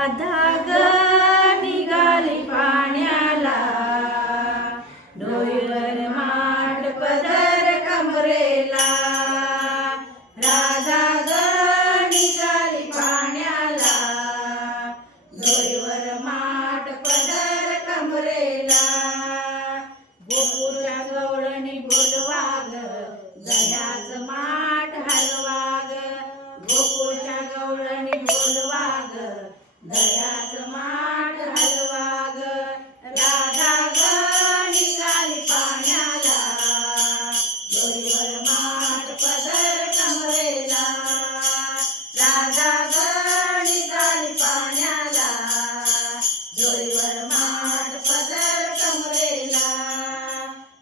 राधा ग निघाली पाण्याला. डोईवर माठ पदर कमरेला. राधा ग निघाली पाण्याला. डोईवर माठ पदर कमरेला. गोकुळच्या गवळणी बोलवा ग दह्याच माठ दह्याच माठ हलवा ग राधा ग निघाली पाण्याला. दोरीवर माठ पदर कमरेला राधा ग निघाली पाण्याला. दोरीवर माठ पदर कमरेला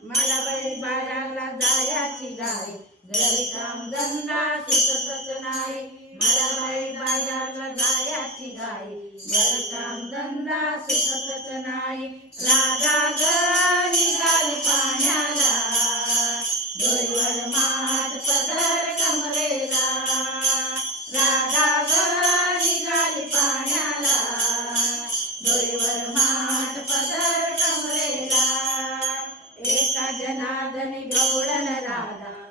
मला बाई बाजारला जायाची गाय घरी काम धंदा सुचतच नाही. मला बाई बाजारला जायाची गाय काम धंदा नाही. राधा ग निघाली पाण्याला. दोरीवर मात पदर कमरेला. राधा ग निघाली पाण्याला. दोरीवर माठ पदर कमरेला. एका जनादनी गौडन राधा.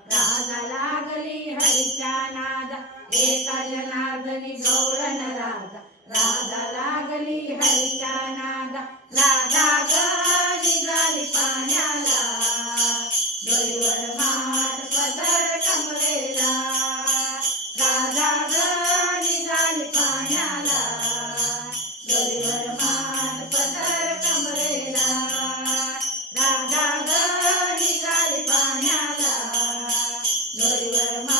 एका जनार्दनी गवळण राधा राधा लागली हरीच्या नादा राधा ग निघाली पाण्याला. दोरीवर माठ पदर कमरेला राधा ग निघाली पाण्याला. दोरीवर माठ पदर कमरेला राधा ग निघाली पाण्याला. दोरीवर माठ